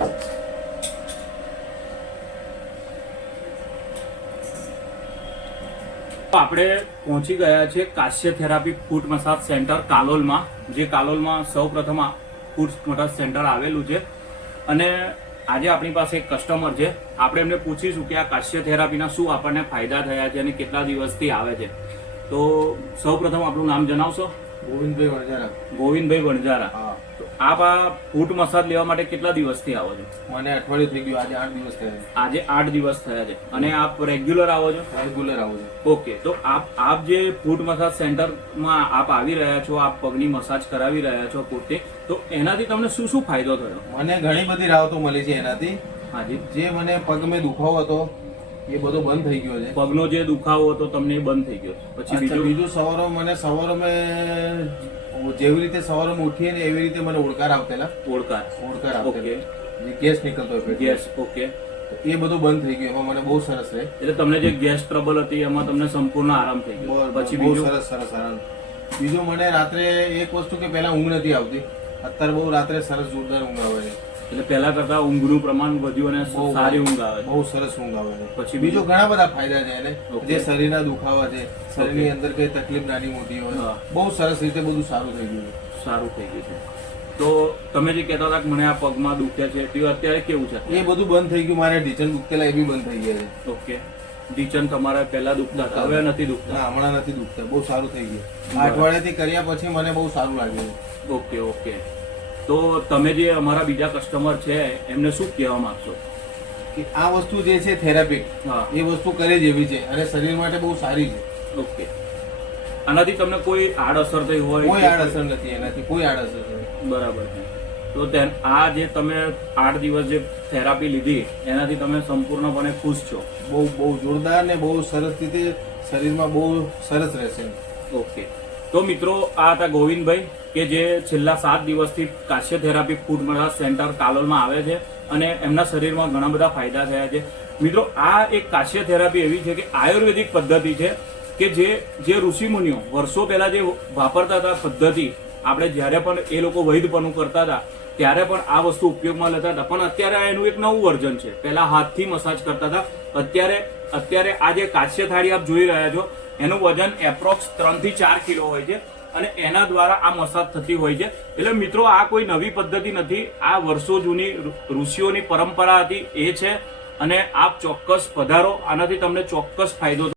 આપણે પહોંચી ગયા છે Kashya therapy foot massage centre કાલોલમાં જે કાલોલમાં સૌ પ્રથમ ફૂટ મસાજ સેન્ટર આવેલું છે. અને આજે આપણી પાસે એક કસ્ટમર છે. આપણે એમને પૂછીશું કે આ કાશ્ય થેરાપીના શું આપણને ફાયદા થયા છે અને કેટલા દિવસથી આવે છે. તો સૌ પ્રથમ આપણું નામ જણાવશો? ગોવિંદભાઈ વણજારા ગોવિંદભાઈ વણજારા આપ આ ફૂટ મસાજ લેવા માટે કેટલા દિવસથી આવો છો? મને અઠવાડિયું થઈ ગયું આજે આઠ દિવસ થયા આજે આઠ દિવસ થયા છે. અને આપ રેગ્યુલર આવો છો? રેગ્યુલર આવો છો. ઓકે તો આપ આપ જે ફૂટ મસાજ સેન્ટરમાં આપ આવી રહ્યા છો આપ પગની મસાજ કરાવી રહ્યા છો પોતે તો એનાથી તમને શું શું ફાયદો થયો? મને ઘણી બધી રાહતો મળી છે એનાથી. હાજી જે. મને પગમાં દુખાવો હતો એ બધો બંધ થઈ ગયો છે. પગનો જે દુખાવો હતો તમને એ બંધ થઈ ગયો પછી બીજું? બીજું સવારો મને સવારો મેં જેવી રીતે સવારે ઉઠીએ ને એવી રીતે મને ઓળકાર આવતેલા. ઓળકાર ઓકે. આવતેલા ગેસ નીકળતો હોય ગેસ ઓકે. એ બધું બંધ થઈ ગયું. એમાં મને બહુ સરસ રહે. એટલે તમને જે ગેસ ટ્રબલ હતી એમાં તમને સંપૂર્ણ આરામ થઈ ગયો. પછી બહુ સરસ સરસ આરામ. બીજું મને રાત્રે એક વસ્તુ કે પહેલા ઊંઘ નથી આવતી. અત્યારે બહુ રાત્રે સરસ જોરદાર ઊંઘ આવે છે. એટલે પહેલા કરતા ઊંઘનું પ્રમાણ વધ્યું અને સારી ઊંઘ આવે. બહુ સરસ ઊંઘ આવે છે. પછી બીજો ઘણા બધા ફાયદા છે એને. જે શરીરના દુખાવા છે શરીરની અંદર કઈ તકલીફ નાની મોટી હોય બહુ સરસ રીતે બધું સારું થઈ ગયું સારું થઈ ગયું છે. તો તમે જે કહેતા હતા કે મને આ પગમાં દુખે છે તે અત્યારે કેવું છે? એ બધું બંધ થઈ ગયું મારે ઢીચણ દુખતેલા એ બી બંધ થઈ ગયા છે. ઓકે ડીચન તમારા પહેલા દુખતા હતા હવે નથી દુખતા? હમણાં નથી દુખતા બહુ સારું થઈ ગયું. અઠવાડિયાથી કર્યા પછી મને બહુ સારું લાગ્યું. ઓકે ઓકે તો તમે જે અમારા બીજા કસ્ટમર છે એમને શું કહેવા માંગશો? કે આ વસ્તુ જે છે થેરાપી હા. એ વસ્તુ કરે જેવી છે. અને શરીર માટે બહુ સારી છે. ઓકે આનાથી તમને કોઈ આડઅસર થઈ હોય કોઈ આડઅસર નથી એનાથી કોઈ આડઅસર નથી. બરાબર તો તેન- આ જે તમે આઠ દિવસ જે થેરાપી લીધી એનાથી તમે સંપૂર્ણપણે ખુશ છો? બહુ બહુ જોરદાર ને બહુ સરસ રીતે શરીરમાં બહુ સરસ રહેશે. ઓકે તો મિત્રો, આ હતા ગોવિંદભાઈ, કે જે છેલ્લા સાત દિવસથી Kashya therapy foot massage centre કાલોલમાં આવે છે અને એમના શરીરમાં ઘણા બધા ફાયદા થયા છે. મિત્રો, આ એક કાશ્ય થેરાપી એવી છે કે આયુર્વેદિક પદ્ધતિ છે કે જે જે ઋષિમુનિઓ વર્ષો પહેલાં જે વાપરતા હતા પદ્ધતિ, આપણે જ્યારે પણ એ લોકો વૈધપણું કરતા હતા, ત્યારે પણ આ વસ્તુ ઉપયોગમાં લેતા હતા. પણ અત્યારે આ એનું એક નવું વર્ઝન છે. પહેલા હાથથી મસાજ કરતા હતા. અત્યારે અત્યારે આ જે કાશ્ય થાળી આપ જોઈ રહ્યા છો એનું વજન એપ્રોક્સ ત્રણથી ચાર કિલો હોય છે અને એના દ્વારા આ મસાજ થતી હોય છે. એટલે મિત્રો, આ કોઈ નવી પદ્ધતિ નથી. આ વર્ષો જૂની ઋષિઓની પરંપરા હતી, એ છે. અને આપ ચોક્કસ પધારો. આનાથી તમને ચોક્કસ ફાયદો